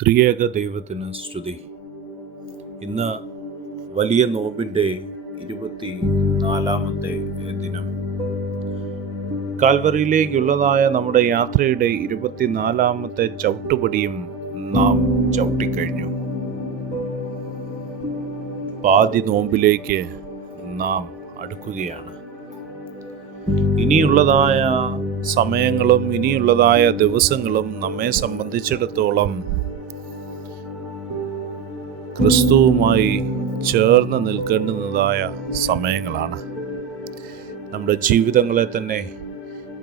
ത്രിയേക ദൈവത്തിന് സ്തുതി. ഇന്ന് വലിയ നോമ്പിൻ്റെ 24-ാമത്തെ ദിനം. കാൽവറിയിലേക്കുള്ളതായ നമ്മുടെ യാത്രയുടെ 24-ാമത്തെ ചവിട്ടുപടിയും നാം ചവിട്ടിക്കഴിഞ്ഞു. പാതി നോമ്പിലേക്ക് നാം അടുക്കുകയാണ്. ഇനിയുള്ളതായ സമയങ്ങളും ഇനിയുള്ളതായ ദിവസങ്ങളും നമ്മെ സംബന്ധിച്ചിടത്തോളം ക്രിസ്തുവുമായി ചേർന്ന് നിൽക്കേണ്ടുന്നതായ സമയങ്ങളാണ്. നമ്മുടെ ജീവിതങ്ങളെ തന്നെ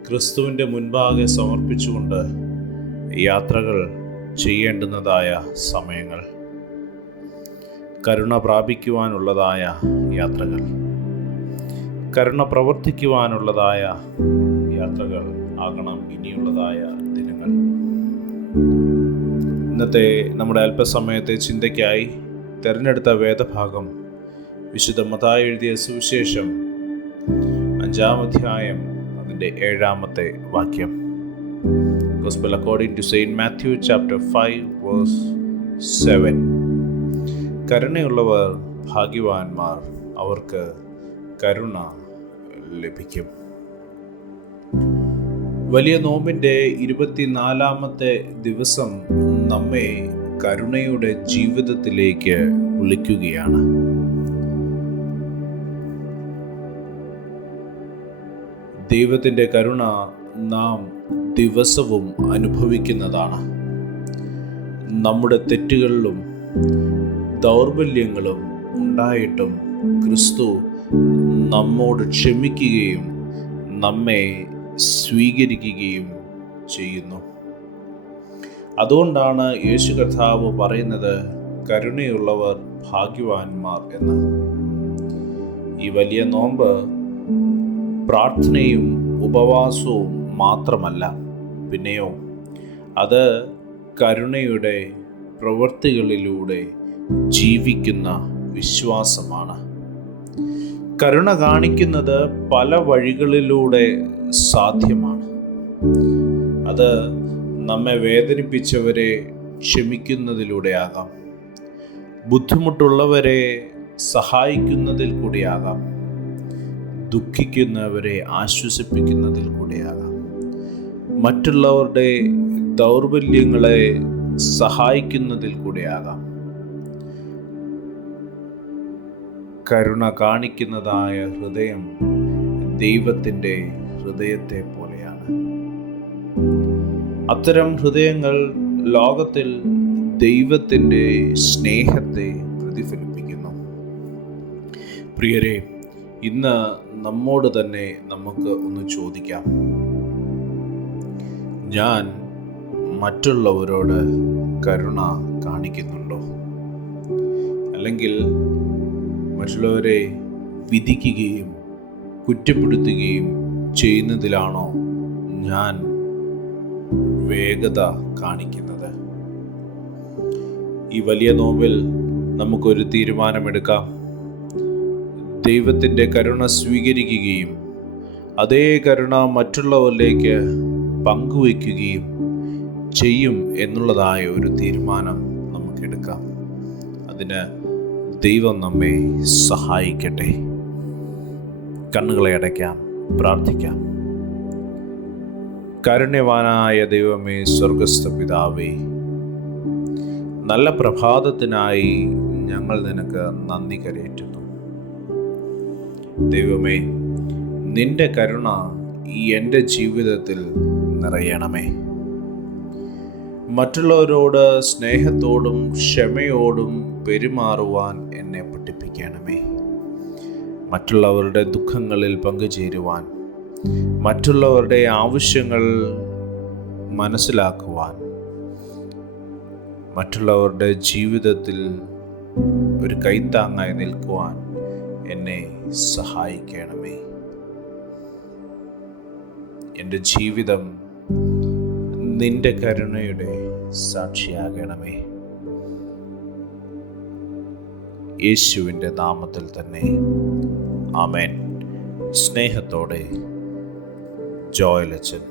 ക്രിസ്തുവിൻ്റെ മുൻപാകെ സമർപ്പിച്ചുകൊണ്ട് യാത്രകൾ ചെയ്യേണ്ടുന്നതായ സമയങ്ങൾ, കരുണ പ്രാപിക്കുവാനുള്ളതായ യാത്രകൾ, കരുണ പ്രവർത്തിക്കുവാനുള്ളതായ യാത്രകൾ ആകണം ഇനിയുള്ളതായ ദിനങ്ങൾ. ഇന്നത്തെ നമ്മുടെ അല്പസമയത്തെ ചിന്തയ്ക്കായി തിരഞ്ഞെടുത്ത വേദഭാഗം വിശുദ്ധ മത്തായി എഴുതിയ സുവിശേഷം 5-ാം അധ്യായം അതിൻ്റെ 7-ാമത്തെ വാക്യം. Gospel according to Saint Matthew chapter 5 verse 7. കരുണയുള്ളവർ ഭാഗ്യവാന്മാർ, അവർക്ക് കരുണ ലഭിക്കും. വലിയ നോമ്പിൻ്റെ 24-ാമത്തെ ദിവസം നമ്മെ കരുണയുടെ ജീവിതത്തിലേക്ക് വിളിക്കുകയാണ്. ദൈവത്തിൻ്റെ കരുണ നാം ദിവസവും അനുഭവിക്കുന്നതാണ്. നമ്മുടെ തെറ്റുകളിലും ദൗർബല്യങ്ങളും ഉണ്ടായിട്ടും ക്രിസ്തു നമ്മോട് ക്ഷമിക്കുകയും നമ്മെ സ്വീകരിക്കുകയും ചെയ്യുന്നു. അതുകൊണ്ടാണ് യേശു കർത്താവ് പറയുന്നത് കരുണയുള്ളവർ ഭാഗ്യവാന്മാർ എന്ന്. ഈ വലിയ നോമ്പ് പ്രാർത്ഥനയും ഉപവാസവും മാത്രമല്ല, പിന്നെയോ അത് കരുണയുടെ പ്രവൃത്തികളിലൂടെ ജീവിക്കുന്ന വിശ്വാസമാണ്. കരുണ കാണിക്കുന്നത് പല വഴികളിലൂടെ സാധ്യമാണ്. അത് നമ്മെ വേദനിപ്പിച്ചവരെ ക്ഷമിക്കുന്നതിലൂടെയാകാം, ബുദ്ധിമുട്ടുള്ളവരെ സഹായിക്കുന്നതിൽ കൂടിയാകാം, ദുഃഖിക്കുന്നവരെ ആശ്വസിപ്പിക്കുന്നതിൽ കൂടിയാകാം, മറ്റുള്ളവരുടെ ദൗർബല്യങ്ങളെ സഹായിക്കുന്നതിൽ കൂടിയാകാം. കരുണ കാണിക്കുന്നതായ ഹൃദയം ദൈവത്തിൻ്റെ ഹൃദയത്തെ പോലെയാണ്. അത്തരം ഹൃദയങ്ങൾ ലോകത്തിൽ ദൈവത്തിൻ്റെ സ്നേഹത്തെ പ്രതിഫലിപ്പിക്കുന്നു. പ്രിയരെ, ഇന്ന് നമ്മോട് തന്നെ നമുക്ക് ഒന്ന് ചോദിക്കാം, ഞാൻ മറ്റുള്ളവരോട് കരുണ കാണിക്കുന്നുണ്ടോ? അല്ലെങ്കിൽ മറ്റുള്ളവരെ വിധിക്കുകയും കുറ്റപ്പെടുത്തുകയും ചെയ്യുന്നതിലാണോ ഞാൻ വേഗത കാണിക്കുന്നത്? ഈ വലിയ നോമ്പിൽ നമുക്കൊരു തീരുമാനമെടുക്കാം. ദൈവത്തിൻ്റെ കരുണ സ്വീകരിക്കുകയും അതേ കരുണ മറ്റുള്ളവരിലേക്ക് പങ്കുവയ്ക്കുകയും ചെയ്യും എന്നുള്ളതായ ഒരു തീരുമാനം നമുക്കെടുക്കാം. അതിന് ദൈവം നമ്മെ സഹായിക്കട്ടെ. കണ്ണുകളെ അടയ്ക്കാം, പ്രാർത്ഥിക്കാം. കാരുണ്യവാനായ ദൈവമേ, സ്വർഗസ്ഥ പിതാവേ, നല്ല പ്രഭാതത്തിനായി ഞങ്ങൾ നിനക്ക് നന്ദി കരേറ്റുന്നു. ദൈവമേ, നിന്റെ കരുണ ഈ എൻ്റെ ജീവിതത്തിൽ നിറയണമേ. മറ്റുള്ളവരോട് സ്നേഹത്തോടും ക്ഷമയോടും പെരുമാറുവാൻ എന്നെ പഠിപ്പിക്കണമേ. മറ്റുള്ളവരുടെ ദുഃഖങ്ങളിൽ പങ്കുചേരുവാൻ, മറ്റുള്ളവരുടെ ആവശ്യങ്ങൾ മനസ്സിലാക്കുവാൻ, മറ്റുള്ളവരുടെ ജീവിതത്തിൽ ഒരു കൈത്താങ്ങായി നിൽക്കുവാൻ എന്നെ സഹായിക്കണമേ. എൻ്റെ ജീവിതം നിന്റെ കരുണയുടെ സാക്ഷിയാകണമേ. യേശുവിൻ്റെ നാമത്തിൽ തന്നെ ആമേൻ. സ്നേഹത്തോടെ ജോയൽ അച്ഛൻ.